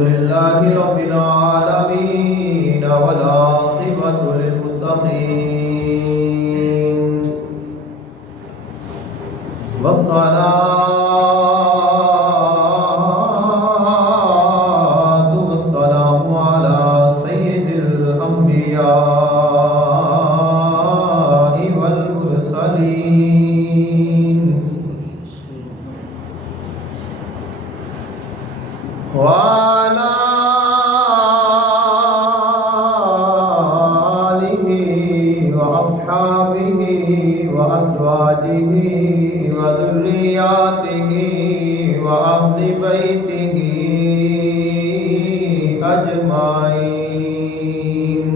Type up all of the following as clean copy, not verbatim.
لله رب العالمين والعاقبة للمتقين والصلاة والسلام على سيد الأنبياء والمرسلين وعلى آله وأصحابه وأزواجه وذرياته وأهل بيته أجمعين.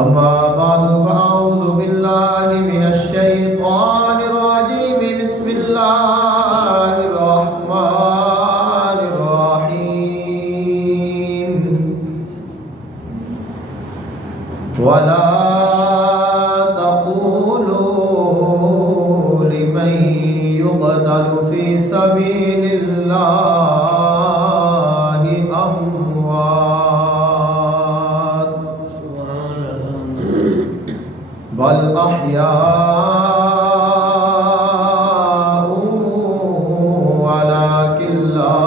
أما بعد فأعوذ بالله من الشيطان الرجيم. بسم الله الرحمن الرحيم. ولا تقولوا لمن يقتل في سبيل الله أموات بل أحياء ولكن لا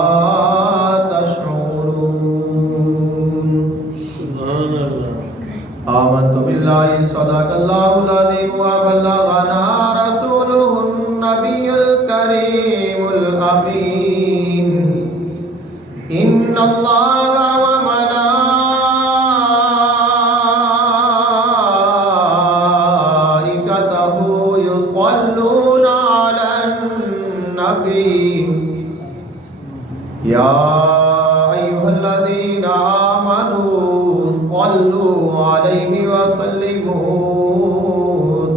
تشعرون. آمنت بالله صدق الله العظيم وبلغنا رسوله النبي الكريم الأمين. إن الله وملائكته يصلون على النبي يا أيها الذين آمنوا صلوا عليه وسلموا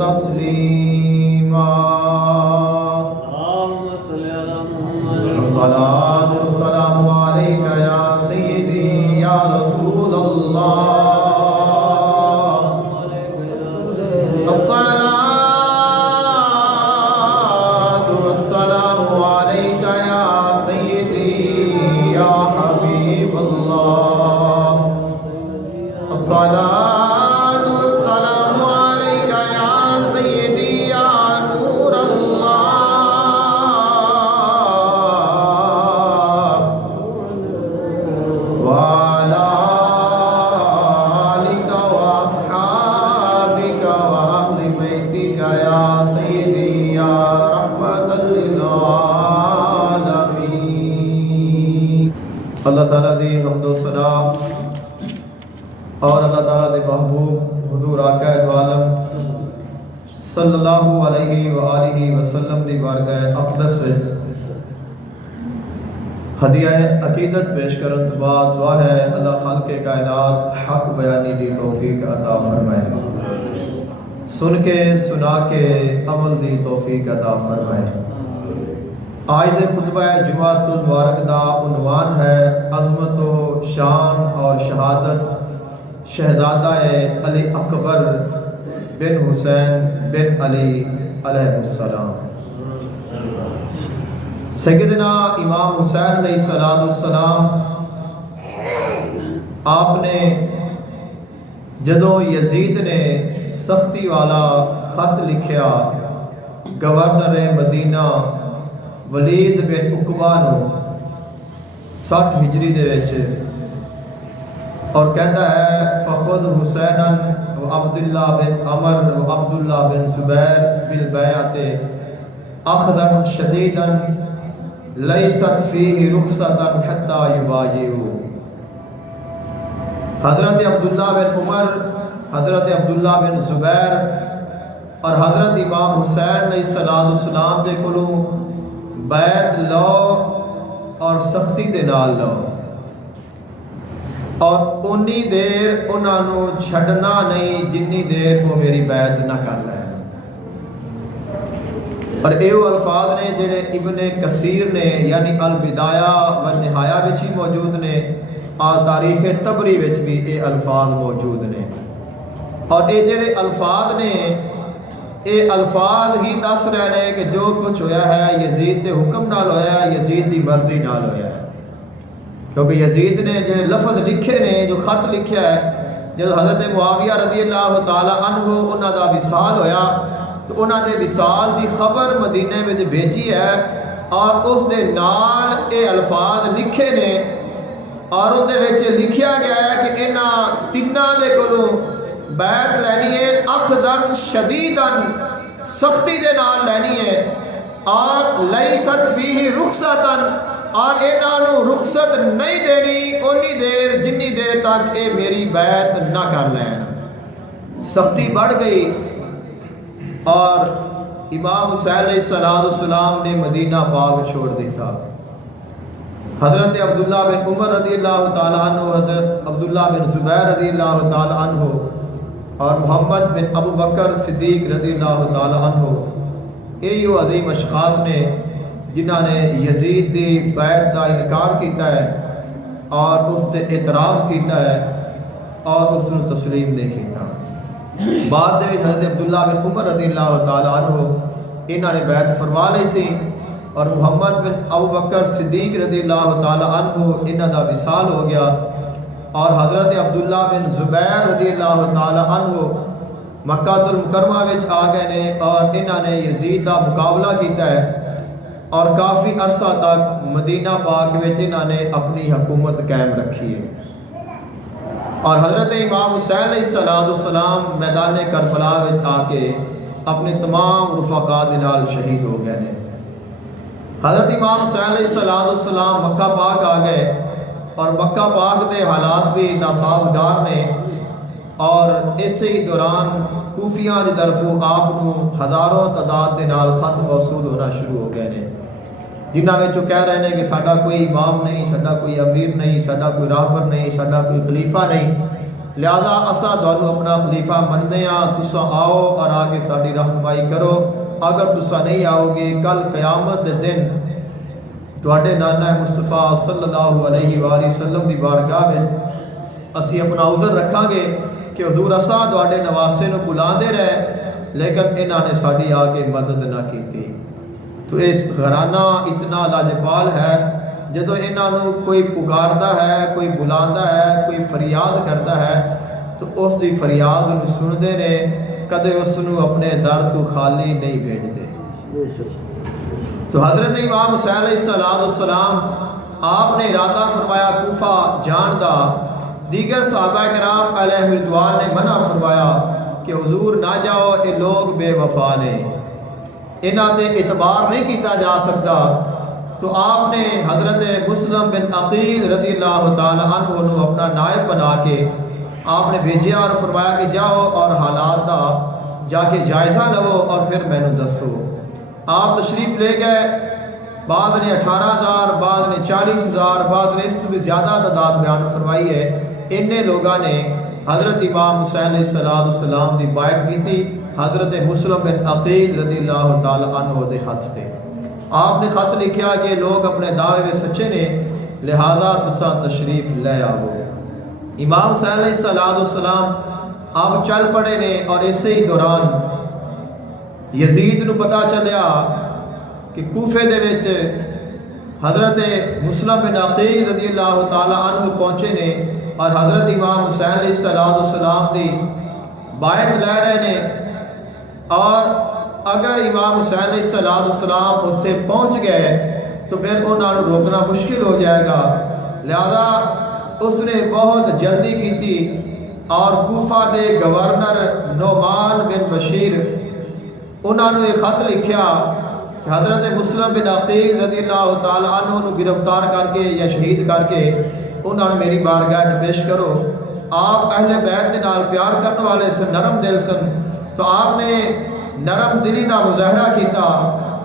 تسليما. الصلاة والسلام عليك يا سيدي يا رسول الله. الصلاة والسلام عليك يا سيدي يا حبيب الله. الصلاة والسلام عليك يا سيدي يا نور الله. وعلى آلك وأصحابك وأهل بيتك يا سيدي يا رحمة للعالمين. اللہ تعالیٰ دی حمد و ثنا اور اللہ تعالیٰ دے محبوب حضور آقا دو عالم صلی اللہ علیہ وآلہ وسلم دی بارگاہ اقدس وچ ہدیہ عقیدت پیش کرن تو بعد دعا ہے اللہ خالق کائنات حق بیانی دی توفیق عطا فرمائے، سن کے سنا کے عمل دی توفیق عطا فرمائے۔ آج دے خطبہ جمعۃ المبارک دا عنوان ہے عظمت و شان اور شہادت شہزادہ علی اکبر بن حسین بن علی علیہ السلام۔ سیدنا امام حسین علیہ السلام آپ نے جدوں یزید نے سختی والا خط لکھیا گورنر مدینہ ولید بن عقبہ نو 60 ہجری دے وچ، اور کہتا ہے فخذ حسینا و عبداللہ بن عمر و عبداللہ بن زبیر بالبیعۃ اخذا شدیدا لیست فیہ رخصۃ حتی یبایعوا۔ حضرت عبداللہ بن عمر، حضرت عبداللہ بن زبیر اور حضرت امام حسین علیہ السلام دے کولوں بیعت لو اور سختی دے نال لو، اور انی دیر انہاں نو چھڑنا نہیں جنی دیر وہ میری بیعت نہ کر لے۔ اور ایو الفاظ نے جڑے ابن کثیر نے یعنی البدایہ و نہایہ وچ ہی موجود نے، اور تاریخ طبری وچ بھی اے الفاظ موجود نے۔ اور اے جڑے الفاظ نے یہ الفاظ ہی دس رہے ہیں کہ جو کچھ ہویا ہے یزید کے حکم نال ہویا ہے، یزید کی مرضی نال ہویا ہے. کیونکہ یزید نے جو لفظ لکھے نے، جو خط لکھا ہے، جب حضرت معاویہ رضی اللہ تعالی عنہ انہاں دا وصال ہویا تو انہاں دے وصال دی خبر مدینے میں بھیجی ہے، اور اس دے نال اے الفاظ لکھے نے، اور ان دے وچ لکھیا گیا ہے کہ انہاں تیناں دے کولوں بیعت لینی ہے، اخذن شدیدن، سختی دے نال لینی ہے، اور لیست فیہ رخصتن، اور انہاں نو رخصت نہیں دینی اونی دیر جنی دیر تک اے میری بیعت نہ کر لین. سختی بڑھ گئی اور امام حسین علیہ السلام نے مدینہ پاک چھوڑ دیتا. حضرت عبداللہ بن عمر رضی اللہ تعالیٰ عنہ، حضرت عبداللہ بن زبیر رضی اللہ تعالیٰ عنہ، اور محمد بن ابو بکر صدیق رضی اللہ تعالیٰ عنہ، یہ وہ عظیم اشخاص نے جنہوں نے یزید دی بیعت کا انکار کیتا ہے اور اس تے اعتراض کیتا ہے اور اس کو تسلیم نہیں کیتا. بعد میں حضرت عبداللہ بن عمر رضی اللہ تعالیٰ عنہ انہوں نے بیعت فرما لی سی، اور محمد بن ابو بکر صدیق رضی اللہ تعالیٰ عنہ انہوں دا وصال ہو گیا، اور حضرت عبداللہ بن زبیر رضی اللہ تعالیٰ عنہ مکہ المکرمہ وچ آ گئے نے، اور انہوں نے یزید دا مقابلہ کیتا ہے، اور کافی عرصہ تک مدینہ پاک وچ انہوں نے اپنی حکومت قائم رکھی ہے. اور حضرت امام حسین علیہ السلام میدان کربلا وچ آ کے اپنے تمام رفقاء دے نال شہید ہو گئے نے. حضرت امام حسین علیہ السلام مکہ پاک آ گئے، اور مکہ پاک دے حالات بھی ناسازگار نے، اور اسی دوران کوفیاں دی طرفوں آپ کو ہزاروں تعداد دے نال خط موصول ہونا شروع ہو گئے نے، جنہاں وچ کہہ رہے ہیں کہ ساڈا کوئی امام نہیں، ساڈا کوئی امیر نہیں، ساڈا کوئی راہبر نہیں، ساڈا کوئی خلیفہ نہیں، لہذا اساں تانوں اپنا خلیفہ مندے ہاں، تساں آؤ اور آ کے ساڈی رہنمائی کرو. اگر تساں نہیں آؤ گے کل قیامت دے دن تواڈے نانا مصطفیٰ صلی اللہ علیہ وآلہ وسلم دی بارگاہ میں اسی اپنا عذر رکھاں گے کہ حضور اساں تواڈے نواسے نو بلاندے رہے لیکن انہاں نے ساڈی آ کے مدد نہ کیتی. تو اس گھرانہ اتنا لاجپال ہے، جدو انہاں نو کوئی پکاردا ہے، کوئی بلاندا ہے، کوئی فریاد کرتا ہے تو اس دی فریاد نو سندے نے، کدے اس نو اپنے در تو خالی نہیں بھیجتے. تو حضرت امام حسین علیہ السلام آپ نے ارادہ فرمایا کوفہ جان دا. دیگر صحابہ کرام علیہ رضوان نے منع فرمایا کہ حضور نہ جاؤ، یہ لوگ بے وفا نے، انہاں تے اعتبار نہیں کیتا جا سکتا. تو آپ نے حضرت مسلم بن عقیل رضی اللہ تعالیٰ عنہ نو اپنا نائب بنا کے آپ نے بھیجیا اور فرمایا کہ جاؤ اور حالات دا جا کے جائزہ لو اور پھر میں نے دسو. آپ تشریف لے گئے، بعض نے 18,000، بعض نے 40,000، بعض نے اس سے بھی زیادہ تعداد بیان فرمائی ہے. انہیں لوگوں نے حضرت امام حسین علیہ السلام دی بیعت کی تھی حضرت مسلم بن عقیل رضی اللہ تعالیٰ عنہ دے ہاتھ پہ. آپ نے خط لکھیا کہ لوگ اپنے دعوے میں سچے نے، لہذا تساں تشریف لے آؤ. امام حسین علیہ السلام آپ چل پڑے نے، اور اسی دوران یزید نو پتہ چلیا کہ کوفے دے وچ حضرت مسلم بن عقیل رضی اللہ تعالیٰ عنہ پہنچے نے، اور حضرت امام حسین علیہ السلام دی بیعت لے رہے نے. اور اگر امام حسین علیہ السلام اتنے پہنچ گئے تو پھر انہوں نے روکنا مشکل ہو جائے گا. لہذا اس نے بہت جلدی کی تھی، اور کوفہ دے گورنر نعمان بن بشیر انہوں نے ایک خط لکھیا کہ حضرت مسلم بن عقیل رضی اللہ تعالیٰ عنہ نو گرفتار کر کے یا شہید کر کے انہوں نے میری بارگاہ میں پیش کرو. آپ اہل بیت کے نال پیار کرنے والے سن، نرم دل سن، تو آپ نے نرم دلی کا مظاہرہ کیتا.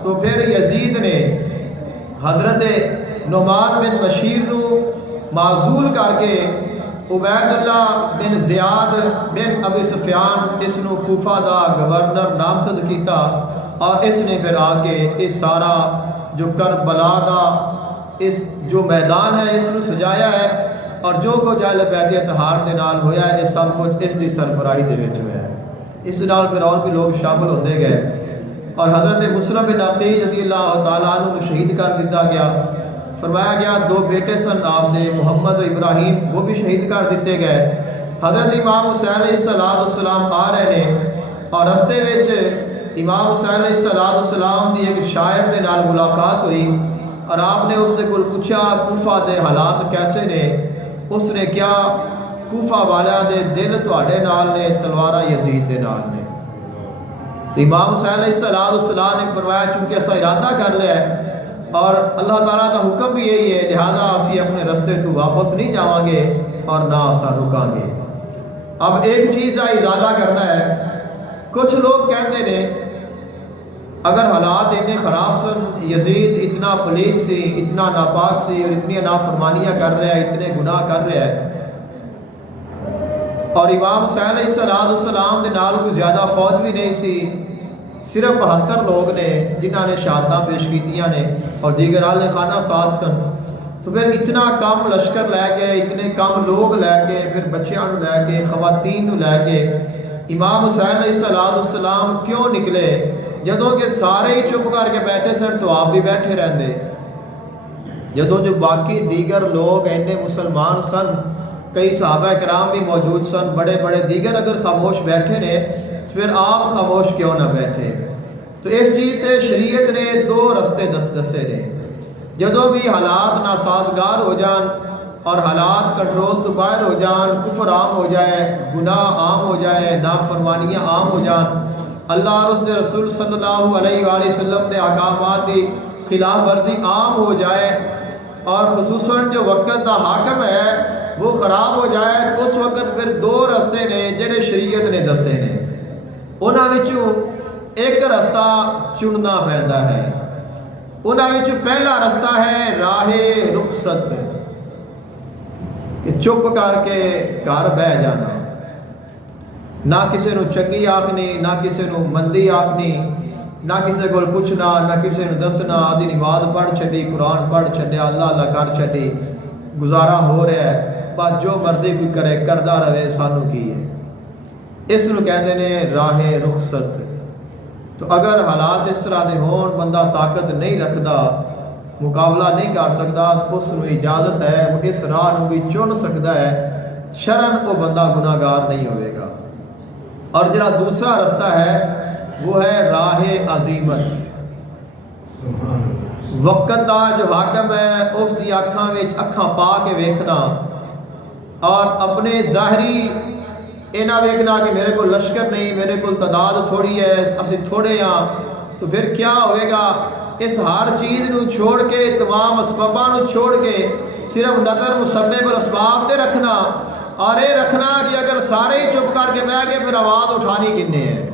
تو پھر یزید نے حضرت نعمان بن بشیر نو معزول کر کے عبید اللہ بن زیاد بن ابی سفیان اس نو کوفہ دا گورنر نامزد کیتا، اور اس نے پھر آ کے اس سارا جو کربلا دا اس جو میدان ہے اس نو سجایا ہے، اور جو کچھ اہل بیت اطہار دے نال ہویا ہے یہ سب کچھ اس دی سربراہی دے وچ ہویا ہے. اس نال پھر اور بھی لوگ شامل ہوتے گئے اور حضرت مسلم بن عقیل رضی اللہ تعالیٰ عنہ کو شہید کر دیتا گیا. فرمایا گیا 2 بیٹے سن آپ نے محمد و ابراہیم, وہ بھی شہید کر دیتے گئے. حضرت امام حسین علیہ السلام آ رہے ہیں اور رستے وچ امام حسین علیہ السلام کی ایک شاعر دے نال ملاقات ہوئی اور آپ نے اس سے کل پوچھا کوفہ دے حالات کیسے نے. اس نے کیا کوفہ والا دے دل تواڈے نال نے, تلوارا یزید دے نال نے. امام حسین علیہ السلام نے فرمایا چونکہ ایسا ارادہ کر لیا ہے اور اللہ تعالیٰ کا حکم بھی یہی ہے, لہٰذا اسی اپنے رستے تو واپس نہیں جاؤں گے اور نہ اسا رکاں گے. اب ایک چیز کا ازالہ کرنا ہے. کچھ لوگ کہتے ہیں اگر حالات اتنے خراب سن, یزید اتنا پلیت سی, اتنا ناپاک سی اور اتنی نافرمانیاں کر رہا ہے, اتنے گناہ کر رہا ہے, اور امام حسین علیہ السلام دے نال کوئی زیادہ فوج بھی نہیں سی, صرف 72 لوگ نے جنہاں نے شہادتاں پیش کیتیاں نے اور دیگر اہل خانہ ساتھ سن. تو پھر اتنا کم لشکر لے کے, اتنے کم لوگ لے کے, پھر بچیاں نو لے کے, خواتین نو لے کے امام حسین علیہ السلام کیوں نکلے جدوں کہ سارے ہی چپ کر کے بیٹھے سن تو آپ بھی بیٹھے رہندے. جدوں جو باقی دیگر لوگ اینے مسلمان سن, کئی صحابہ کرام بھی موجود سن, بڑے بڑے دیگر اگر خاموش بیٹھے نے تو پھر آپ خاموش کیوں نہ بیٹھے. تو اس چیز سے شریعت نے 2 رستے دسے نے. جدوں بھی حالات ناسازگار ہو جان اور حالات کنٹرول تو باہر ہو جان, کفر عام ہو جائے, گناہ عام ہو جائے, نافرمانیاں عام ہو جان, اللہ اور اس کے رسول صلی اللہ علیہ وآلہ وسلم کے احکامات کی خلاف ورزی عام ہو جائے اور خصوصاً جو وقت کا حاکم ہے وہ خراب ہو جائے, تو اس وقت پھر 2 رستے نے جڑے شریعت نے دسے نے. انہاں وچوں ایک رستہ چننا پیندا ہے. انہاں وچوں پہلا رستہ ہے راہ رخصت, کہ چپ کر کے گھر بہ جانا, نہ کسی نو چنگی آکھنی, نہ کسی نو مندی آکھنی, نہ کسی کو پوچھنا, نہ کسی نو دسنا, آدھی نماز پڑھ چھڈی, قرآن پڑھ چھڈیا, اللہ اللہ کر چھڈی, گزارا ہو رہا ہے, بس جو مرضی کوئی کرے کردا رہے, سانو کی ہے. اس نو کہتے ہیں راہ رخصت. تو اگر حالات اس طرح دے ہون, بندہ طاقت نہیں رکھدا, مقابلہ نہیں کر سکتا, اس نو اجازت ہے وہ اس راہ نو بھی چن سکتا ہے, شرن وہ بندہ گناہ گار نہیں ہوئے گا. اور جڑا دوسرا رستہ ہے وہ ہے راہ عزیمت. وقت دا جو حاکم ہے اس کی اکھاں وچ اکھاں پا کے ویکھنا اور اپنے ظاہری یہ نہ ویکھنا کہ میرے کو لشکر نہیں, میرے کو تعداد تھوڑی ہے, اسی تھوڑے ہاں, تو پھر کیا ہوئے گا. اس ہر چیز نو چھوڑ کے, تمام اسباباں نو چھوڑ کے صرف نظر مسبب الاسباب تے رکھنا اور یہ رکھنا کہ اگر سارے ہی چپ کر کے بیٹھ کے پھر آواز اٹھانی کنے ہے.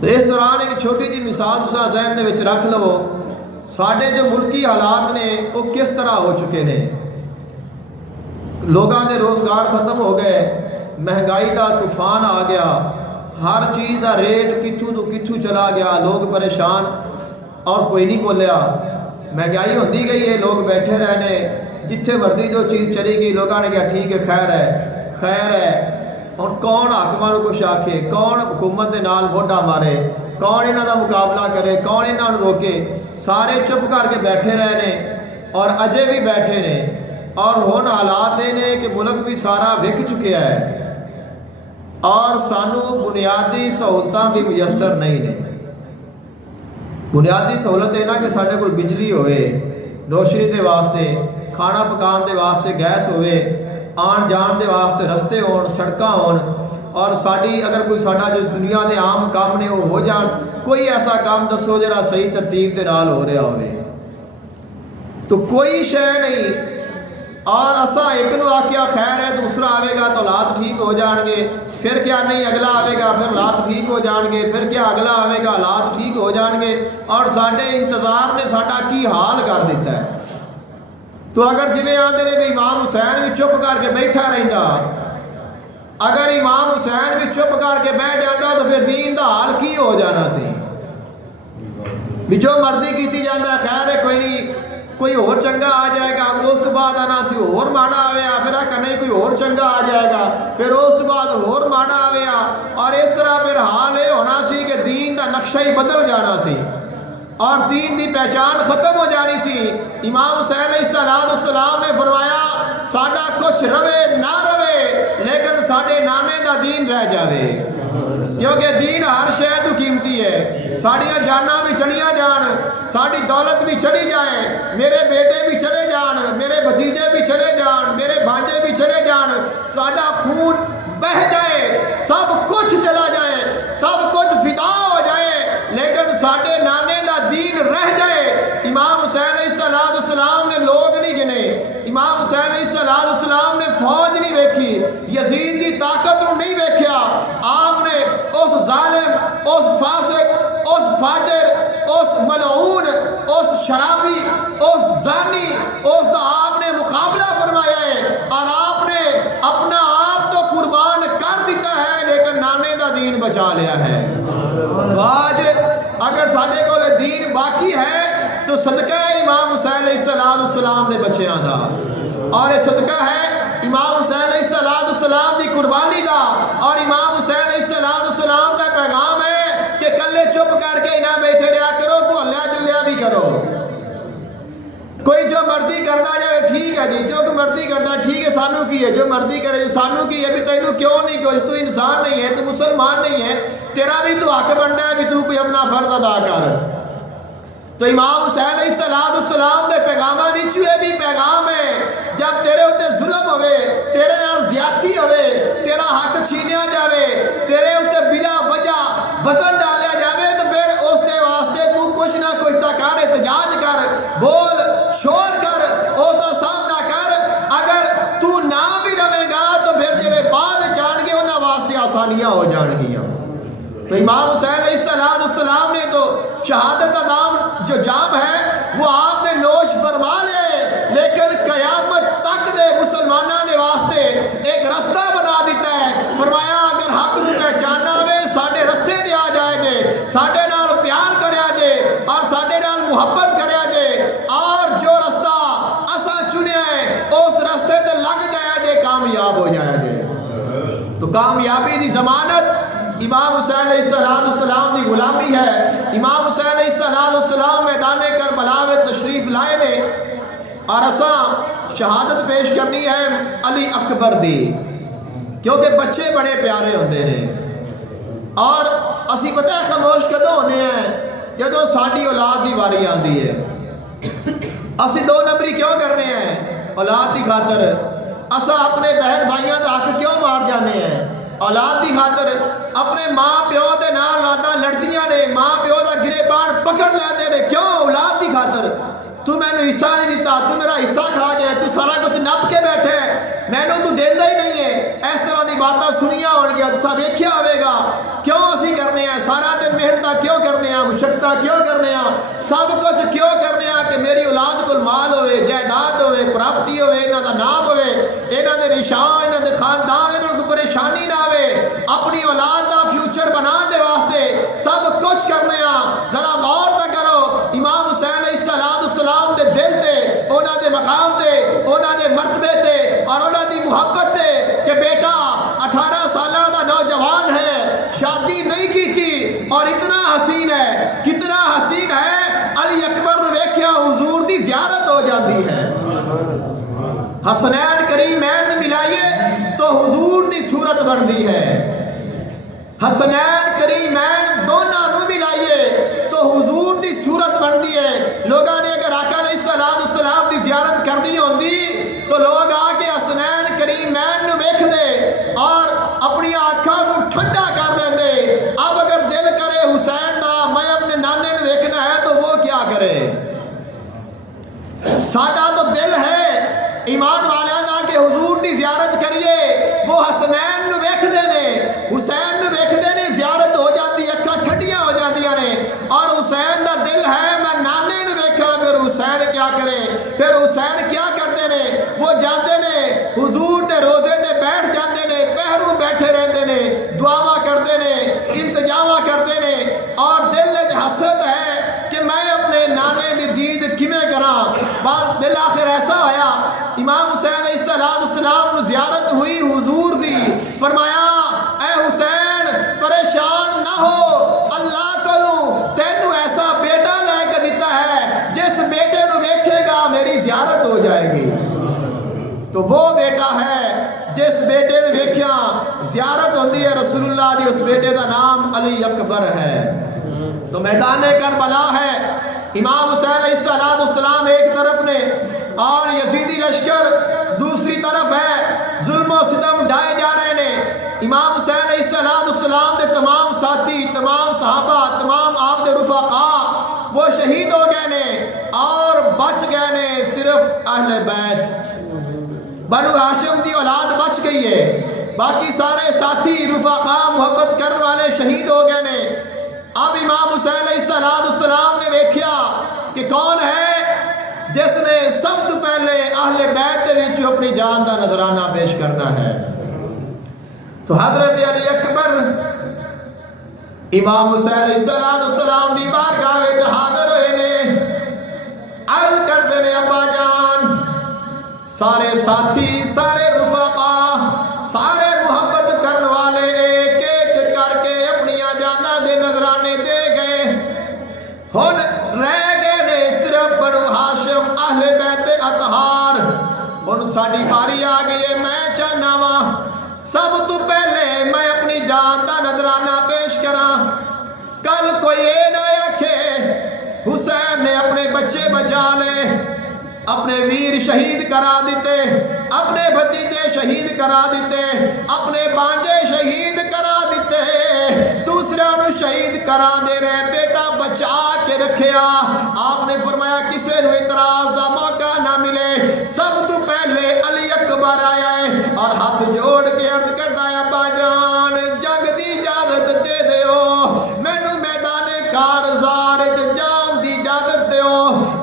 تو اس دوران ایک چھوٹی جی مثال تساں ذہن دے وچ رکھ لو. ساڈے جو ملکی حالات نے وہ کس طرح ہو چکے نے. لوگاں دے روزگار ختم ہو گئے, مہنگائی دا طوفان آ گیا, ہر چیز دا ریٹ کتھوں تو کتھوں چلا گیا, لوگ پریشان اور کوئی نہیں بولیا. مہنگائی ہوتی گئی ہے, لوگ بیٹھے رہنے, جتھے مرضی جو چیز چلی گئی لوگوں نے کہا ٹھیک ہے, خیر ہے, خیر ہے. اور کون حاکماں نوں کچھ آکھے, کون حکومت دے نال موڈا مارے, کون انہاں دا مقابلہ کرے, کون انہاں نوں روکے. سارے چپ کر کے بیٹھے رہنے اور اجے بھی بیٹھے نے. اور ہن حالات یہ نے کہ ملک بھی سارا وک چکیا ہے اور سانو بنیادی سہولتاں بھی میسر نہیں نے. بنیادی سہولت ہے نا کہ سارے کو بجلی ہوئے, روشنی دے واسطے, کھانا پکان دے واسطے گیس ہوئے, آن جان دے واسطے رستے ہون, سڑکاں ہون, اور ساڈی اگر کوئی ساڈا جو دنیا دے عام کام نے وہ ہو جان. کوئی ایسا کام دسو جڑا صحیح ترتیب دے نال ہو رہا ہوئے, تو کوئی شے نہیں. اور اسا ایک نو آکھیا خیر ہے, دوسرا آئے گا تو حالات ٹھیک ہو جان گے, پھر کیا نہیں اگلا آئے گا پھر حالات ٹھیک ہو جان گے, پھر کیا اگلا آئے گا حالات ٹھیک ہو جان گے. اور ساڈے انتظار نے ساڈا کی حال کر دیتا ہے. تو اگر جویں آندے نے بھی امام حسین بھی چپ کر کے بیٹھا رہندا, اگر امام حسین بھی چپ کر کے بیٹھ جاتا تو پھر دین دا حال کی ہو جانا سی. بھی جو مرضی کیتی جاندہ خیر ہے, کوئی نہیں, کوئی اور چنگا آ جائے گا، اس تو بعد آنا سی اور ماڑا آیا، پھر آ نہیں کوئی اور چنگا آ جائے گا، پھر اس تو بعد اور ماڑا آیا، اور اس طرح پھر حال یہ ہونا سی کہ دین دا نقشہ ہی بدل جانا سی اور دین دی پہچان ختم ہو جانی سی۔ امام حسین علیہ السلام نے فرمایا ساڈا کچھ روے نہ روے لیکن ساڈے نانے دا دین رہ جاوے، کیونکہ دین ہر شے تو قیمتی ہے۔ ساڑیاں جانا بھی چلیاں جان، ساڑی دولت بھی چلی جائے، میرے بیٹے بھی چلے جان، میرے بھتیجے بھی چلے جان، میرے بھانجے بھی چلے جان، ساڑا خون بہ جائے، سب کچھ چلا جائے، سب کچھ فدا ہو جائے، لیکن ساڑے نانے دا دین رہ جائے۔ امام حسین علیہ السلام نے لوگ نہیں گنے، امام حسین علیہ السلام نے فوج نہیں ویکھی، یزید دی طاقت نو نہیں ویکھیا، آپ نے اس ظالم، اس فاسق، اس فاجر، اس ملعون، اس شرابی، اس زانی، اس دا آپ نے مقابلہ فرمایا ہے اور آپ نے اپنا آپ تو قربان کر دیتا ہے لیکن نانے دا دین بچا لیا ہے۔ تو آج اگر ساڑے کو دین باقی ہے تو صدقہ ہے امام حسین علیہ السلام دے بچیاں دا، اور یہ صدقہ ہے امام حسین علیہ السلام دی قربانی دا، اور امام حسین علیہ السلام دا پیغام ہے کہ کلے چپ کر کے نہ بیٹھے رہا کرو، تو اللہ جلیا بھی کرو۔ کوئی جو مرضی کرنا جائے ٹھیک ہے جی، جو مرضی کرنا ٹھیک ہے، سانو کی ہے جو مرضی کرے، سانو کی ہے بھی تینوں کیوں نہیں، کوئی تو انسان نہیں ہے، تو مسلمان نہیں ہے، تیرا بھی تو حق بنتا ہے بھی تو کوئی اپنا فرض ادا کر۔ تو امام حسین علیہ السلام دے پیغامہ وچوں یہ بھی پیغام ہے جب تیرے ہوتے ظلم ہوئے، تیرے نال زیادتی ہوئے، تیرا حق چھینیا جاوے، تیرے ہوتے بلا وجہ وزن ڈالیا جاوے، تو پھر اس دے واسطے تو کچھ نہ کچھ تا کر، احتجاج کر، بول شور کر، اس دا سامنا کر۔ اگر تو نہ بھی رہے گا تو پھر جڑے بعد جان گے انہاں واسطے آسانیاں ہو جان گیاں۔ تو امام حسین علیہ السلام نے تو شہادت ادام جو جام ہے وہ آپ نے نوش فرما لے، لیکن قیامت تک دے مسلمانوں دے واسطے ایک رستہ بنا دیتا ہے۔ فرمایا اگر حق کو پہچاننا ہوئے ساڑھے رستے دے آ جائے گے، ساڑھے نال پیار کریا جے اور ساڑھے نال محبت کریا جے، اور جو رستہ اسا چنیا ہے اس رستے تے لگ جایا جے، کامیاب ہو جایا جے۔ تو کامیابی دی ضمانت امام حسین علیہ السلام کی غلامی ہے۔ امام حسین علیہ السلام میدان کربلا میں تشریف لائے نے اور اساں شہادت پیش کرنی ہے علی اکبر دی، کیونکہ بچے بڑے پیارے ہوندے نے، اور اسی پتہ ہے خاموش کدوں ہونے ہیں جدوں ساڈی اولاد دی واری آندی ہے۔ اسی دو نمبری کیوں کرنے ہیں؟ اولاد دی خاطر اساں اپنے بہن بھائیاں دا حق کیوں مار جانے ہیں؟ اولاد دی خاطر اپنے ماں پیو دے نال اولاداں لڑدیاں نے، ماں پیو دا گریبان پکڑ لیندے نے، کیوں؟ اولاد دی خاطر۔ تو میں نے حصہ نہیں دیتا، تو میرا حصہ کھا جائے، تو سارا کچھ نپ کے بیٹھے میں نے تو دیندہ ہی نہیں ہے، اس طرح دی باتاں سنیاں ہون گیا، تو سب ویکھیا ہوئے گا۔ کیوں اسی کرنے ہیں؟ سارا دن محنتاں کیوں کرنے ہیں؟ مشقتاں کیوں کرنے ہیں؟ سب کچھ کیوں کرنے ہیں کہ میری اولاد کو مال ہوئے، جائیداد ہوئے، پراپرٹی ہوئے، انہاں دا نام ہوئے، انہاں دے نشان، انہاں دے خاندان، انہاں کو پریشانی نہ ہوئے، اپنی اولاد دا فیوچر بنا دے واسطے سب کچھ کرنے ہیں۔ ذرا غور نہ کرو امام حسین علیہ السلام دے دل تے، انہاں دے مقام تے، انہاں دے مرتبے تے اور انہاں دی محبت تے کہ بیٹا 18 سالہ دا نوجوان ہے، شادی نہیں کی تھی اور اتنا حسین ہے، کتنا حسین ہے، علی اکبر نے ویکھیا حضور دی زیارت ہو جاتی ہے۔ حسنین کریمین ملائیے تو حضور دی صورت بندی ہے، حسنین کریمین دونوں نو ملائیے تو حضور دی صورت بندی ہے۔ لوگاں نے اگر آقا علیہ السلام دی زیارت کرنی ہوندی تو لوگ آ کے حسنین کریمین نو ویکھ دے اور اپنی آنکھاں کو ٹھنڈا کر دیں دے۔ اب اگر دل کرے حسین دا میں اپنے نانے نو ویکھنا ہے تو وہ کیا کرے؟ ساڈا تو دل ہے ایمان والیاں دا کہ حضور دی زیارت کریے، وہ حسنین نو ویکھ دے نے، حسین نو ویکھ دے نے، زیارت ہو جاتی، اکھاں ٹھنڈیاں ہو جاندیاں نے، اور حسین دا دل ہے میں نانے نو ویکھاں۔ پھر حسین کیا کرے؟ پھر حسین کیا کرتے نے؟ وہ جاندے نے حضور دے روزے تے بیٹھ جاندے نے، پہروں بیٹھے رہندے نے، دعاواں کرتے نے، التجاواں کرتے نے، اور دل وچ حسرت ہے کہ میں اپنے نانے دی دید کیویں کراں۔ بالآخر ایسا ہویا امام حسین علیہ السلام نے زیارت ہوئی حضور دی، فرمایا اے حسین پریشان نہ ہو، اللہ کو تینوں ایسا بیٹا لے کے دیتا ہے جس بیٹے نو ویکھے گا میری زیارت ہو جائے گی۔ تو وہ بیٹا ہے جس بیٹے نے ویکھیا زیارت ہوندی ہے رسول اللہ دی، اس بیٹے کا نام علی اکبر ہے۔ تو میدان کربلا ہے، امام حسین علیہ السلام ایک طرف نے اور یزیدی لشکر دوسری طرف ہے، ظلم و ستم ڈھائے جا رہے نے۔ امام حسین علیہ السلام کے تمام ساتھی، تمام صحابہ، تمام آپ کے رفقاء وہ شہید ہو گئے نے اور بچ گئے نے صرف اہل بیت، بنو ہاشم دی اولاد بچ گئی ہے، باقی سارے ساتھی رفقاء محبت کرنے والے شہید ہو گئے نے۔ اب امام حسین علیہ السلام نے ویکھیا کہ کون ہے جس نے سب تو پہلے اہل بیت دے وچ اپنی جان دا نذرانہ پیش کرنا ہے۔ تو حضرت علی اکبر امام حسین علیہ السلام دی بارگاہ وچ حاضر ہوئے نے، عرض کرتے نے ابا جان، سارے ساتھی، سارے رفقاء، سارے محبت کرنے والے ایک ایک کر کے اپنی جاناں دے نذرانے دے گئے، ہن رہ گئے نے صرف بنو ہاشم اہل بیت اطہار۔ ہن ساڈی باری آ گئی ہے، میں چاہنا وا سب تو پہلے میں اپنی جان دا نذرانہ پیش کراں۔ کل کوئی یہ نہ آکھے حسین نے اپنے بچے بچا لے، اپنے ویر شہید کرا دیتے، اپنے بھتیجے شہید کرا دیتے، اپنے بانجے شہید کرا دیتے، دوسرے نو شہید کرا دے رہے، بیٹا بچا کے رکھیا۔ آپ نے فرمایا کسے نو اعتراض دا موقع نہ ملے، سب تو پہلے علی اکبر آیا ہے اور ہاتھ جوڑ کے عرض کرتا ہے ابا جان جنگ دی اجازت دے دیو، مینوں میدان کارزار جان دی اجازت دیو۔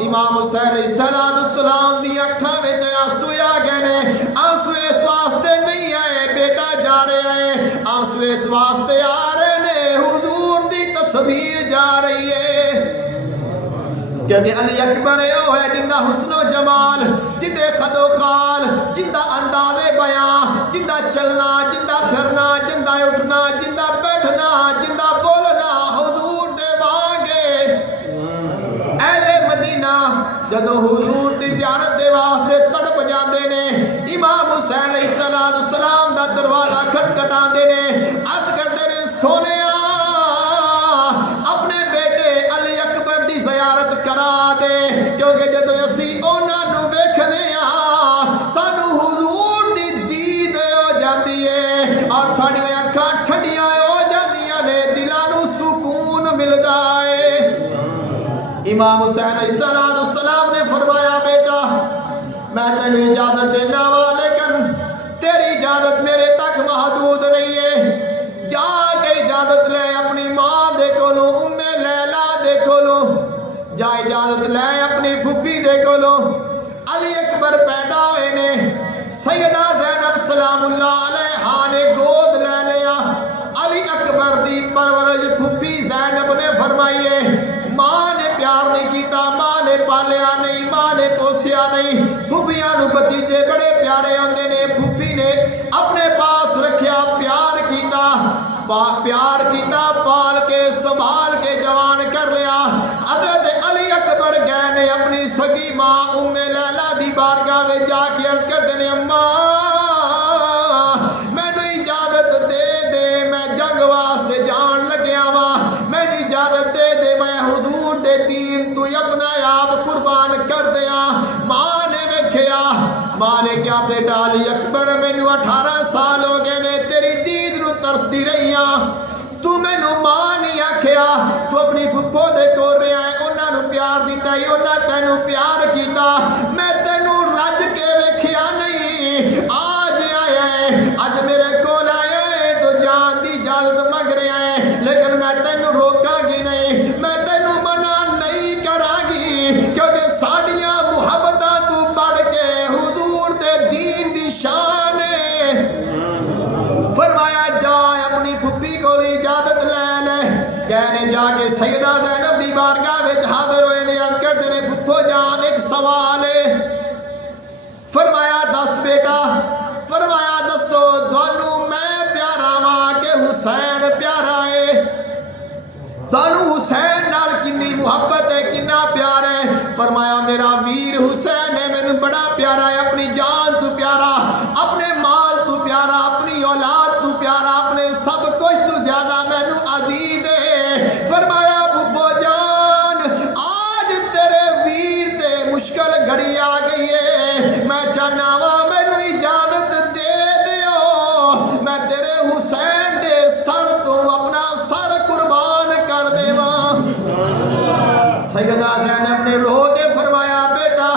امام حسین علیہ السلام دی اکھاں وچ آنسو آ گئے نے، آنسو اس واسطے نہیں آئے بیٹا جا رہے ہیں، آنسو اس واسطے آ رہے نے حضور دی تصویر جا رہی ہے، کیونکہ علی اکبر یہ ہے جندہ حسن و جمال، جندے خد و خال، جندہ انداز بیان، جندہ چلنا، جندہ پھرنا، جندہ اٹھنا، جندہ بیٹھنا، جندہ بولنا حضور دے وانگے۔ اہل مدینہ جدو حضور دی زیارت دے واسطے تڑپ جاندے نے، امام حسین علیہ السلام دا دروازہ کھٹکھٹاندے نے، عرض کردے نے سونیا اپنے بیٹے علی اکبر دی زیارت کرا دے، کیونکہ جدو اسی انہاں نو ویکھنے سانو حضور دی دید ہو جاندی ہے اور ساڈی اکھاں ٹھنڈیاں ہو جاندیاں نے، دلاں نو سکون ملدا ہے۔ امام حسین علیہ السلام نے فرمایا بیٹا میں تینوں اجازت دینا وا، لیکن تیری اجازت میرے تک محدود نہیں ہے، جا کے اجازت لے اپنی ماں دے کولوں، ام لیلا دے کولوں، جا اجازت لے اپنی پھپھی دے کولوں۔ علی اکبر پیدا ہوئے نے، سیدہ زینب سلام اللہ علیہا نے گود لے لیا، علی اکبر دی پرورش پھپھی زینب نے فرمائی ہے، ماں نے پیار نہیں کیتا، ماں نے پالیا نہیں، ماں نے پوسیا نہیں، پھپھیاں نو بھتیجے بڑے پیارے ہوندے نے، پھپھی نے اپنے پاس رکھیا، پیار کیتا، پال کے سنبھال کے جوان کر لیا۔ حضرت علی اکبر گئے نے اپنی سگی ماں ام لیلا دی بارگاہ میں جا کے عرض کرتے نے اماں مینوں اجازت دے دے، میں جنگ واسطے جان لگیا وا، مینوں اجازت دے دے، میں حضور دے دین تو اپنا آپ قربان کر دیا۔ ماں نے ویکھیا، ماں نے کیا بیٹا علی اکبر مینوں 18 سال ہو گئے نے تیری دید نو ترستی رہی ہاں، تو مینوں ماں نہیں آکھیا، تو اپنی پھپھو دے کول رہیا ہے، انہاں نو پیار دیتا ہے، انہاں تینوں پیار کیتا، میں تینوں رج کے ویکھیا نہیں، آج آیا ہے، اج میرے کول آیا ہے تو جان دی اجازت منگ رہا ہے، لیکن میں تینوں روکاں گی نہیں، میں تینوں منع نہیں کراں گی، کیونکہ ساڈیاں محبتاں تو بڑھ کے حضور دے دین دی شان ہے۔ فرمایا جا اپنی پھپھی کو اجازت لے لے، کہنے جا کے سیدہ زینب دی بارگاہ وچ حاضر ہوئے نے، عرض کرتے نے پھپھو جان ایک سوال ہے، بڑا پیارا ہے، اپنی جان تو پیارا، اپنے مال تو پیارا، اپنی اولاد تو پیارا، اپنے سب کچھ تو زیادہ مینو عزیز ہے۔ فرمایا بھبو جان آج تیرے ویر تے مشکل گھڑی آ گئی ہے، میں چاہنا وا مینو اجازت دے دیو میں تیرے حسین دے سر تو اپنا سر قربان کر دیواں۔ سیدہ زینب نے رو کے فرمایا بیٹا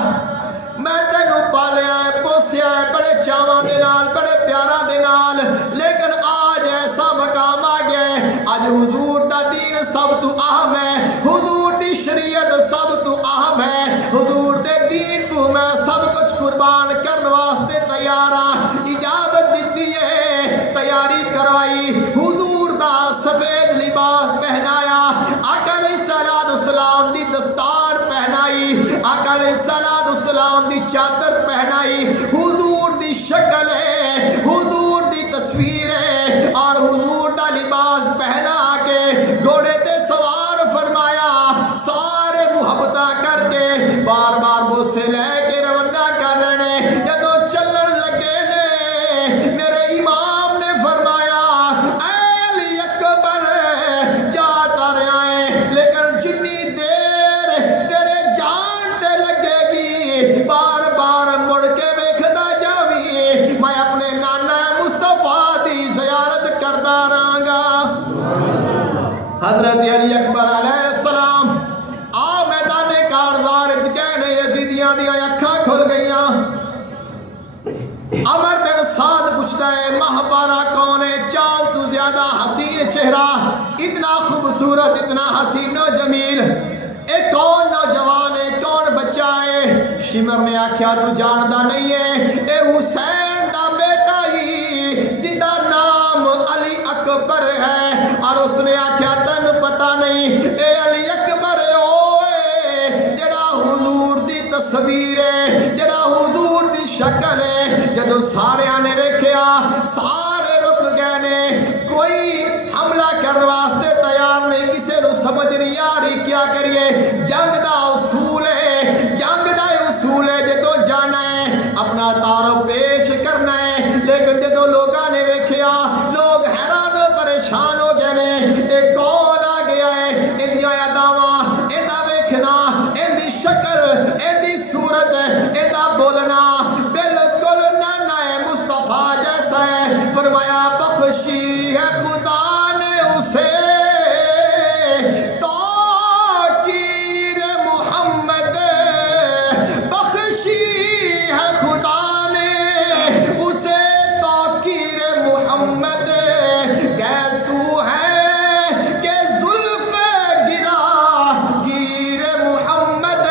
میں تینوں پالیا ہے پوسیا ہے بڑے چاواں دے نال بڑے پیاراں دے نال، لیکن آج ایسا مقام آ گیا ہے آج حضور دا دین سب تو اہم ہے، حضور دی شریعت سب تو اہم ہے، حضور دے دین تو میں سب کچھ قربان کرنے واسطے تیار ہاں۔ اجازت دیتی ہے، تیاری کروائی، حضور دا سفید لباس پہنایا، آقا علیہ السلام دی دستار پہنائی، آقا علیہ السلام دی چادر پہنائی، حضور دی شکل ہے، حضور دی تصویر ہے، اور حضور دا لباس پہنا کے گھوڑے تے سوار فرمایا، سارے محبتہ کر کے بار بار بوسے لے کے روانہ کر رہے ہیں۔ جدوں چلن لگے نے میرے امام نے فرمایا اے علی اکبر جاتا رہا ہے لیکن جنی دیر تیرے جان تے لگے گی بار بار مڑ کے ویکھدا جاویں، میں اپنے نانا مصطفیٰ دی زیارت کردا رہاں گا۔ حضرت علی اکبر علیہ السلام آ میدان کارزار گئے نے، یزیدیاں دی اکھاں کھل گئیاں۔ عمر بن سعد پوچھتا ہے ماہپارا کون ہے؟ چاند تو زیادہ حسین چہرہ، اتنا خوبصورت اتنا حسین و جمیل، اے کون نوجوان ہے کون بچہ ہے؟ شمر نے آکھیا تو جاندا نہیں ہے اے حسین دا بیٹا ہی جن دا نام علی اکبر ہے۔ اور اس نے آکھیا تن پتہ نہیں اے علی اکبر ہوئے جڑا حضور دی تصویر ہے، جڑا حضور دی شکل ہے۔ جدو سارے آنے ویکھیا سارے رک گئے نے، کوئی حملہ کرنے واسطے تیار نہیں، کسے نو سمجھ نہیں آ رہی کیا کریے۔ جنگ دا اصول ہے، جنگ دا اصول ہے جدو جانا ہے اپنا تعارف پیش کرنا ہے، لیکن جدو لوگاں نے ویکھیا لوگ حیران و پریشان ہو گئے نے، اے کون آ گیا ہے؟ اندیاں اداواں، ایندا ویکھنا، اندی شکل، اندی صورت، ایندا بولنا بالکل نانا مصطفیٰ جیسا ہے۔ فرمایا بخشی ہے خدا نے اسے توقیر محمد، بخشی ہے خدا نے اسے توقیر محمد، کیسو ہے کہ زلف گرا گیر محمد،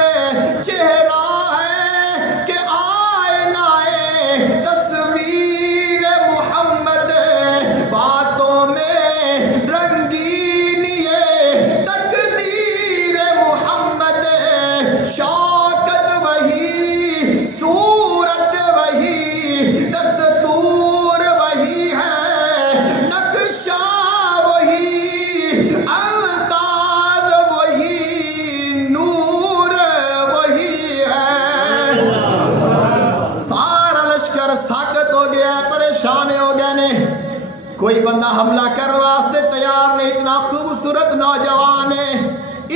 چہرہ ہے کہ آئینہ تصویر محمد، باتوں میں رنگین یہ تقدیر محمد، شوکت وہی صورت وہی دستور وہی ہے، نقشہ وہی الطاف وہی نور وہی ہے۔ سارا لشکر ساکت ہو گیا ہے، پریشان ہو گئے نے، کوئی بندہ حملہ کرنے واسطے تیار نہیں، اتنا خوبصورت نوجوان ہے،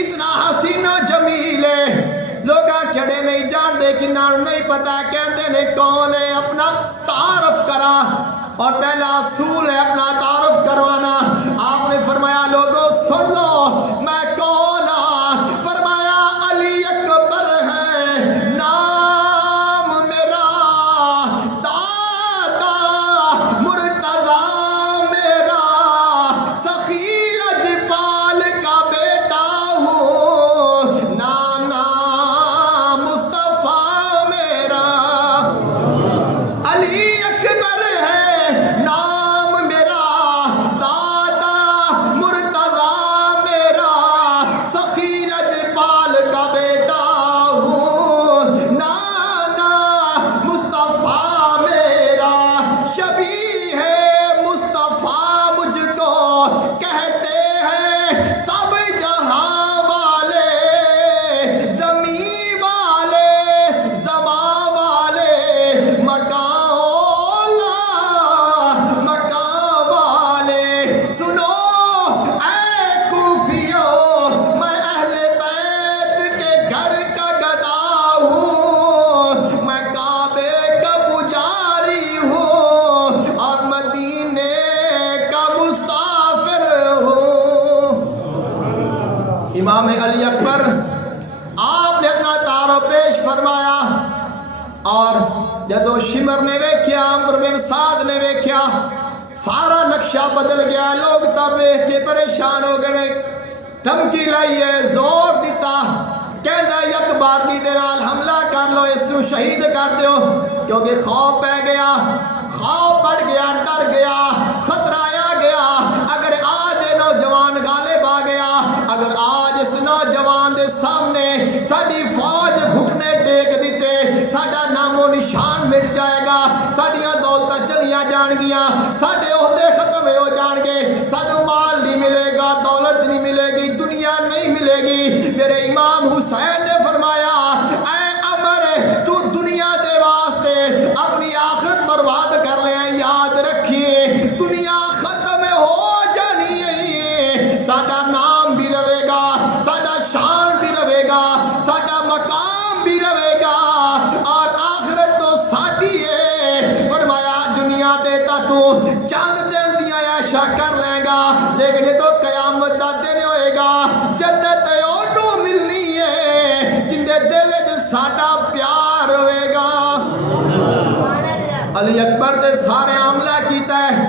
اتنا حسین و جمیل ہے، لوگاں کھڑے نہیں جانتے کنہ نہیں پتا، کہتے نے کون ہے اپنا تعارف کرا، اور پہلا اصول ہے اپنا تعارف کروانا۔ آپ نے فرمایا لوگوں سن لو میں کون ہاں؟ فرمایا علی اکبر ہے نام میرا، دادا مرتضی میرا، سخی لجپال کا بیٹا ہوں، نانا مصطفیٰ میرا۔ علی اکبر ہے نام میرا، اور جدو شمر نے ویکھیا عمرو بن سعد نے ویکھیا سارا نقشہ بدل گیا لوگ تب ویکھ کے پریشان ہو گئے دھمکی لائیے زور دیتا کہندا یک بارگی دے نال حملہ کر لو اس کو شہید کر دیو کیونکہ خوف پہ گیا خوف بڑھ گیا ڈر گیا خطرہ آ گیا اگر آج یہ نوجوان غالب آ گیا اگر آج اس نوجوان دے سامنے ساری فوج گھٹنے ٹیک دیتے ساڈا نام و نشان مٹ جائے گا ساڈیاں دولتاں چلیاں جان گیاں ساڈے عہدے ختم ہو جان گے سانو مال نہیں ملے گا دولت نہیں ملے گی دنیا نہیں ملے گی میرے امام حسین نے فرمایا اے عمر تو دنیا دے واسطے اپنی آخرت برباد کر لے یاد رکھیے دنیا ختم ہو جانی ہے ساڈا نام بھی رہے گا ساڈا شان بھی رہے گا ساڈا مقام بھی رہے گا اور آخرت تو ساڈی ہے فرمایا دنیا دے تا تو چند دن دیا عیشا کر لے گا لیکن یہ تو قیامت دا دن ہوئے گا جنت اونوں ملنی ہے جن دے دل وچ ساڈا پیار ہوئے گا علی اکبر دے سارے حملہ کیتا ہے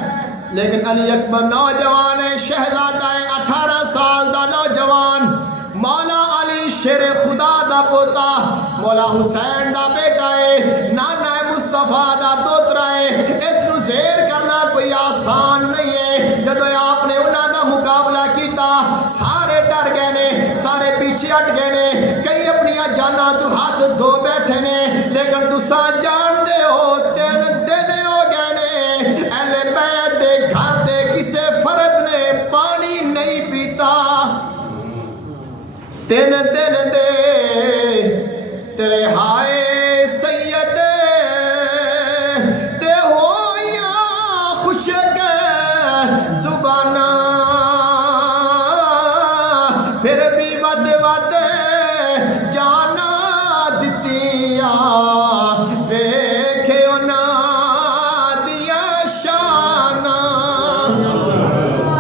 لیکن علی اکبر نوجوان ہے شہزادہ ہے 18 سال دا نوجوان مولا علی شیر خدا دا پوتا مولا حسین دا بیٹا ہے نانا مصطفیٰ دا دوترا ہے اس نو زیر کرنا کوئی آسان نہیں ہے جدو آپ نے انہاں دا مقابلہ کیتا سارے ڈر گئے نے سارے پیچھے ہٹ گئے نے کئی اپنی جاناں تو ہاتھ دھو بیٹھے نے لیکن تساں جان دے ہو 3 دن ہو گئے نے اہل بیت دے گھر دے کسے فرد نے پانی نہیں پیتا 3 دن دے تیرے ہائے سید تے ہویاں خشک زباناں پھر بھی ود ود جانا دتیاں ویکھے انہاں دیا شاناں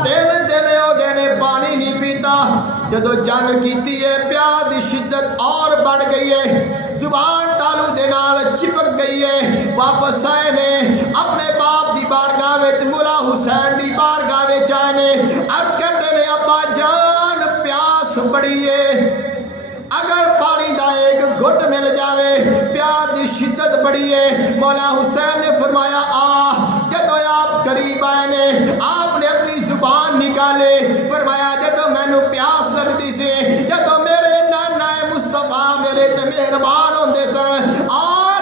3 دن ہو گئے نے پانی نہیں پیتا جدو جنگ کیتی ہے پیار دی شدت اور بڑھ گئی ہے زبان تالو دے نال چپک گئی ہے واپس آئے نے اپنے باپ دی بارگاہ وچ مولا حسین دی بارگاہ وچ آئے نے عرض کرتے نے ابا جان پیاس بڑی ہے اگر پانی دا ایک گھٹ مل جاوے پیار دی شدت بڑی ہے مولا حسین نے فرمایا جدو آپ قریب آئے نے آپ نے اپنی زبان نکالے فرمایا جدو مینوں پیاس لگتی سی جدو میرے نانا مصطفیٰ میرے تے مہربان ہوندے سن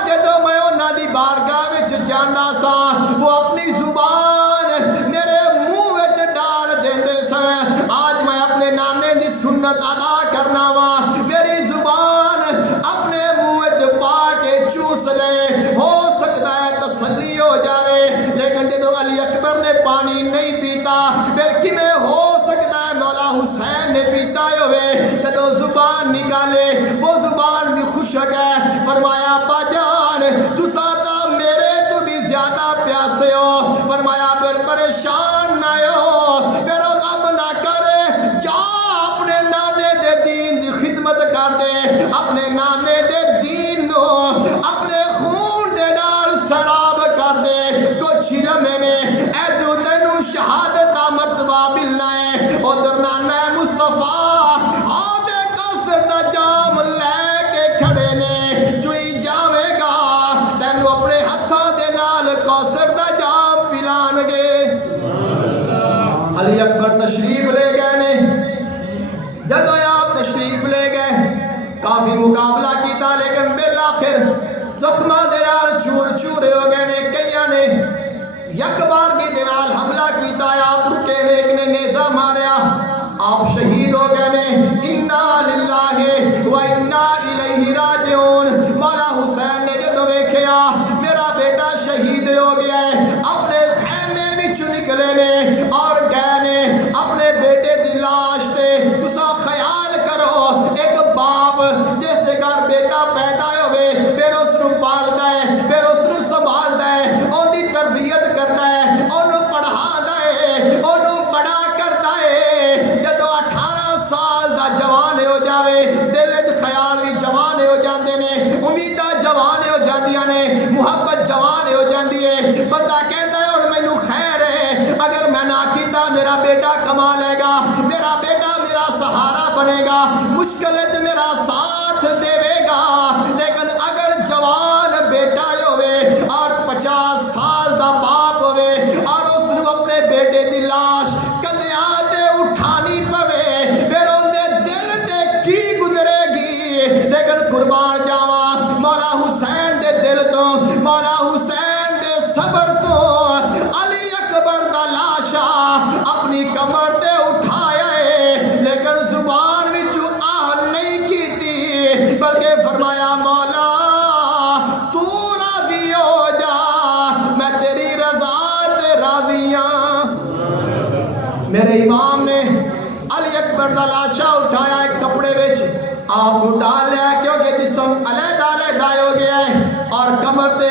جدو میں انہاں دی بارگاہ وچ جاندا سا وہ اپنی زبان میرے منہ وچ ڈال دیندے سن آج میں اپنے نانے دی سنت ادا کرنا وا میری زبان اپنے منہ وچ پا کے چوس لے ہو سکتا ہے تسلی ہو جاوے لیکن جدو علی اکبر نے پانی نہیں پیتا پھر کیویں ہو سکتا ہے مولا حسین نے پیتا ہوئے جدو زبان نکالے وہ زبان بھی خشک ہے فرمایا باجان تسا تا میرے تو بھی زیادہ پیاسے ہو فرمایا پھر پریشان نہ ہو پھر غم نہ کرے جا اپنے نانے دے دین دی خدمت کر دے اپنے نانے دے دین نو اپنے خون دے نال سراب کر دے کچھ لمحے نے اے جو تینوں شہادت دا مرتبہ ملنا ہے ادھر نانا مصطفیٰ آدھے کوثر دا جام لے کے کھڑے نے جوئی جاوے گا تینوں اپنے ہتھاں دے نال کوثر دا جام پلان گے علی اکبر تشریف لے گئے نے جدو آپ تشریف لے گئے کافی مقابلہ کیتا لیکن بالآخر زخمہ دے نال چور چورے ہو گئے نے کئیاں نے یک بار کی دے نال حملہ کیتا آپ رکے نے ایک نے نیزہ ماریا آپ شہید ہو گئے نے انا للہ و انا الیہ راجعون مولا حسین نے جدو ویکھیا میرا بیٹا شہید ہو گیا ہے اپنے خیمے وچوں نکلے نے اور گئے نے اپنے بیٹے دی لاش تے تساں خیال کرو ایک باپ جس دے گھر بیٹا پیدا ہوئے پھر اس نو پالدا ہے پھر اس نو سنبھالدا ہے اون دی تربیت کردا ہے اونوں پڑھادا ہے جاندیاں نے محبت جوان ہو جاندی ہے بندہ کہندا ہے اور مینوں خیر ہے اگر میں نہ کیتا میرا بیٹا کما لے گا میرا بیٹا میرا سہارا بنے گا مشکل وچ میرا ساتھ دے گا لیکن اگر جوان بیٹا ہوئے اور 50 سال دا باپ ہوئے اور اس نو اپنے بیٹے دی لاش کندھیاں تے اٹھانی پوے پھر اندے دل تے کی گزرے گی لیکن قربان جاواں مولا حسین دے دل تو مولا حسین دے صبر تو علی اکبر دا لاشا اپنی کمر تے اٹھایا ہے لیکن زبان وچوں آہ نہیں کیتی بلکہ فرمایا مولا تو راضی ہو جا میں تیری رضا تے راضی ہاں میرے امام نے علی اکبر دا لاشا اٹھایا ایک کپڑے وچ آپ کو ڈال لیا کیونکہ جسم علیحدہ علیحدہ ہو گیا ہے اور کمر تے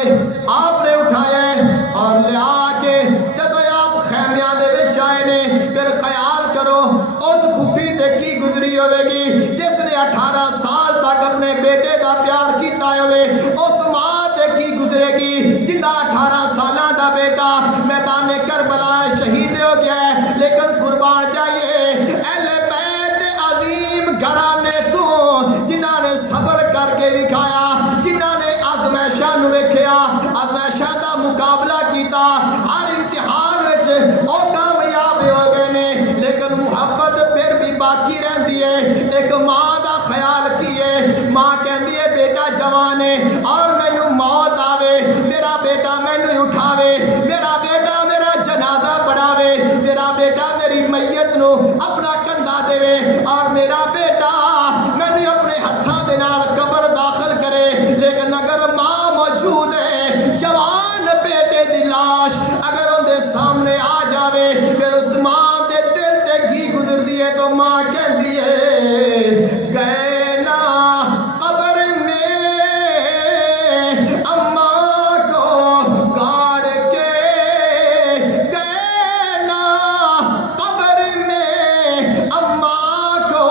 آپ نے اٹھایا ہے اور لے آ کے جدو آپ خیمیاں دے وچ آئے نے پھر خیال کرو اس پھپھی تے کی گزری ہوئے گی جس نے 18 سال تک اپنے بیٹے دا پیار کیتا ہوئے اس ماں تے کی گزرے گی جندا 18 سالاں دا بیٹا میدان کربلا شہید ہو گیا ہے لیکن قربان جائیے اہل بیت عظیم گھرانے تو جنہاں نے صبر کر کے دکھایا جنہاں نے آزمائشاں نو ویکھیا آزمائشاں دا مقابلہ کیتا ہر امتحان وچ او کامیاب ہو گئے نے لیکن محبت پھر بھی باقی رہندی ہے ایک ماں دا خیال کیے ماں کہندی ہے بیٹا جوان ہے اور مینوں موت آوے میرا بیٹا مینوں اٹھاوے میرا بیٹا میرا جنازہ پڑھاوے میرا بیٹا میری میت نو اپنا کندھا دے اور میرا بیٹا مینوں اپنے ہتھاں دے نال قبر داخل کرے لیکن اگر ماں موجود ہے جوان بیٹے دی لاش اگر ان دے سامنے آ جاوے پھر اس ماں دے دل تے گھی گزردی ہے تو ماں کہندی ہے گئے نا قبر میں اماں کو گاڑ کے گئے نا قبر میں اماں کو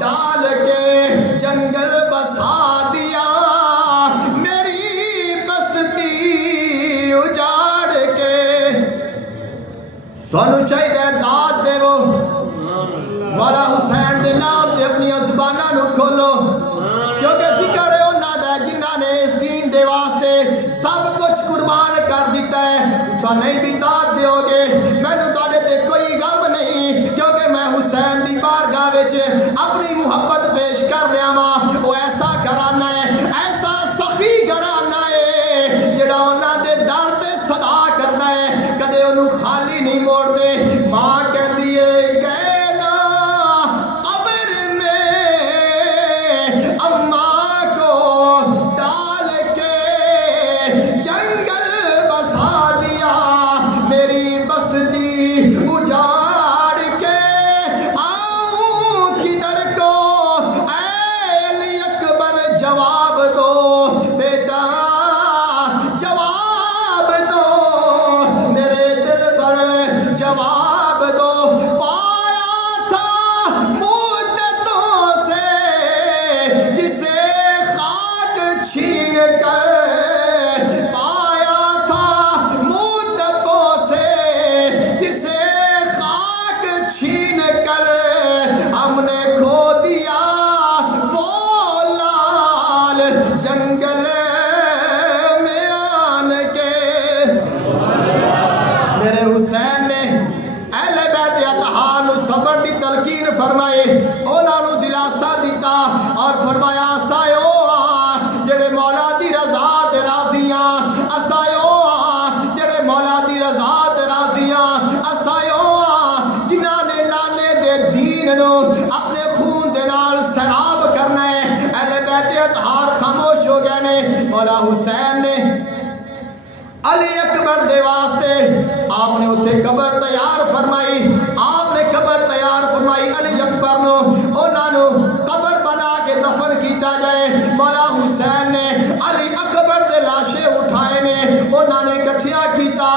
ڈال کے جنگل بسا دیا میری بستی اجاڑ کے تانوں چاہیے داد دے وہ مولا حسین دے نام دے اپنی زباناں نو کھولو کیونکہ ذکر ہے انہاں دا جنہاں نے اس دین دے واسطے سب کچھ قربان کر دیتا ہے تساں نہیں بھی داد دیو گے مینوں تہاڈے تے کوئی غم نہیں کیونکہ میں حسین دی بارگاہ وچ اپنی محبت پیش کر رہا ہاں وہ ایسا گھرانہ ہے ایسا سخی گھرانہ ہے جڑا انہاں دے در تے صدا کردا ہے کدے انہوں خالی نہیں موڑ دے ماں کہندی ہے گئے نا قبر میں اماں کو ڈال کے جنگل بسا دیا میری بستی اجاڑ کے آؤں کدھر کو اے علی اکبر جواب دو بیٹا جواب دو میرے دل پر جواب دو پایا تھا مدتوں سے جسے خاک چھین کر پایا تھا مدتوں سے جسے خاک چھین کر ہم نے کھو دیا وہ لال جنگل میں آن کے میرے حسین نے اہل بیت اطہار نو صبر دی تلقین فرمائے انہاں نو دلاسا دیتا اور فرمایا اسایو جڑے مولا دی رضا تے راضیاں اسایو جڑے مولا دی رضا تے راضیاں اسایو جنہاں نے نانے دے دین نو اپنے خون دے نال سیراب کرنا ہے اہل بیت اطہار خاموش ہو گئے نے مولا حسین نے علی اکبر دے واسطے آپ نے اتھے قبر تیار فرمائی آپ نے قبر تیار فرمائی علی اکبر نو انہاں نو قبر بنا کے دفن کیتا جائے مولا حسین نے علی اکبر دے لاشے اٹھائے نے انہاں نے کٹھیا کیتا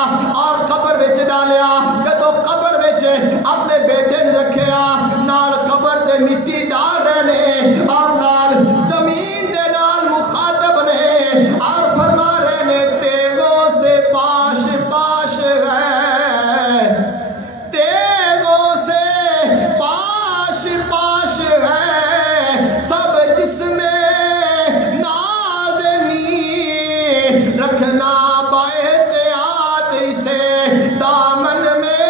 اور قبر وچ ڈالیا جدو قبر وچ اپنے بیٹے نے رکھیا نال قبر تے مٹی ڈال رہے نے اور نال زمین دے نال مخاطب نے اور فرمایا رکھنا باحتیاط سے دامن میں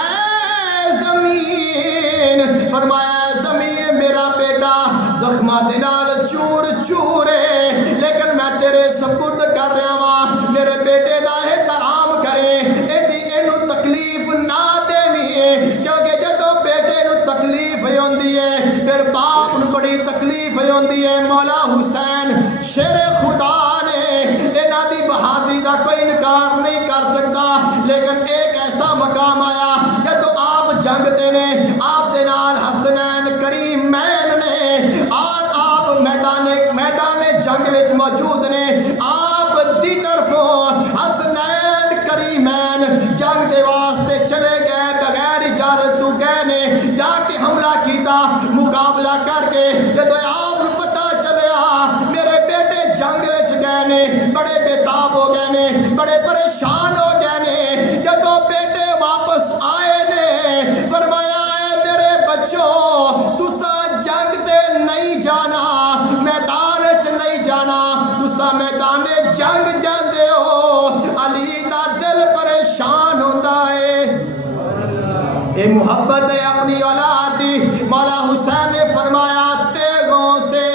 اے زمین، فرمایا اے زمین میرا بیٹا زخماں دے نال چور چورے، لیکن میں تیرے سپرد کر رہا ہاں، میرے بیٹے دا احترام کرے، اینو تکلیف نہ دیویں، کیونکہ جدوں بیٹے نو تکلیف ہوندی ہے پھر باپ نو بڑی تکلیف ہوندی ہے۔ مولا حسین شیر خدا نے انہاں دی بہادری دا کوئی انکار نہیں کر سکتا، لیکن ایک ایسا مقام آیا جدوں آپ جنگ تے نے، آپ دے نال حسنین کریمین نے، اور آپ میدان جنگ وچ موجود نے، آپ دی طرفوں حسنین کریمین جنگ دے واسطے چلے گئے، بغیر اجازت تو گئے نے، جا کے حملہ کیتا، مقابلہ کر کے جدوں آپ نوں پتہ چلیا میرے بیٹے جنگ وچ گئے نے، بڑے بےتاب ہو گئے نے، بڑے پریشان ہو گئے نے، جدوں بیٹے واپس آئے نے فرمایا اے میرے بچوں تساں جنگ تے نہیں جانا، میدان وچ نہیں جانا، تساں میدان جنگ جاندے ہو، علی دا دل پریشان ہوندا ہے، اے محبت ہے اپنی اولاد دی۔ مولا حسین نے فرمایا تیغوں سے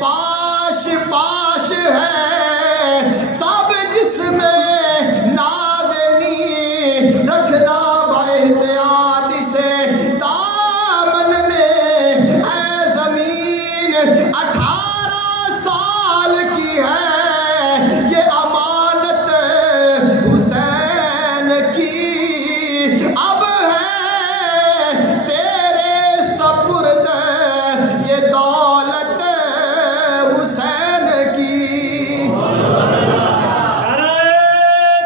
پاش پاش ہے سب جسم نازنی، رکھنا باحتیاط سے دامن میں اے زمین، 18 سال کی ہے یہ امانت حسین کی، اب ہے تیرے سپرد یہ دولت حسین کی۔ نعرہ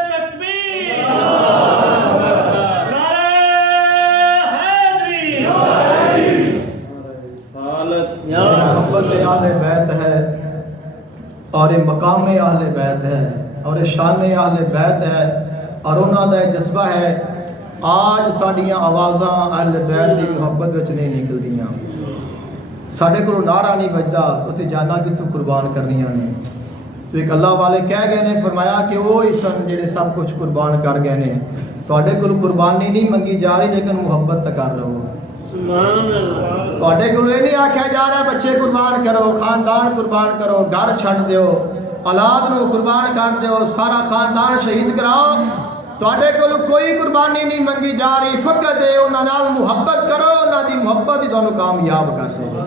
تکبیر، نعرہ حیدری، محبت اہل بیت ہے اور یہ مقام اہل بیت ہے اور یہ شان اہل بیت ہے اور انہاں دا جذبہ ہے۔ آج ساڈیاں آوازاں اہل بیت دی محبت وچ نہیں نکلدیاں، ساڈے کولوں نعرہ نہیں بجدا تو تے جانا کتھوں قربان کرنیاں نے۔ تو ایک اللہ والے کہہ گئے نے، فرمایا کہ وہ ہی سن جڑے سب کچھ قربان کر گئے نے، تواڈے کولوں قربانی نہیں منگی جا رہی لیکن محبت تے کر لو۔ سبحان اللہ۔ تواڈے کولوں یہ نہیں آکھیا جا رہا بچے قربان کرو، خاندان قربان کرو، گھر چھڈ دیو، اولاد نو قربان کر دیو، سارا خاندان شہید کراؤ، تواڈے کولوں کوئی قربانی نہیں منگی جا رہی، فقط انہاں نال محبت کرو، انہاں دی محبت ہی تانوں کامیاب کر دے گی۔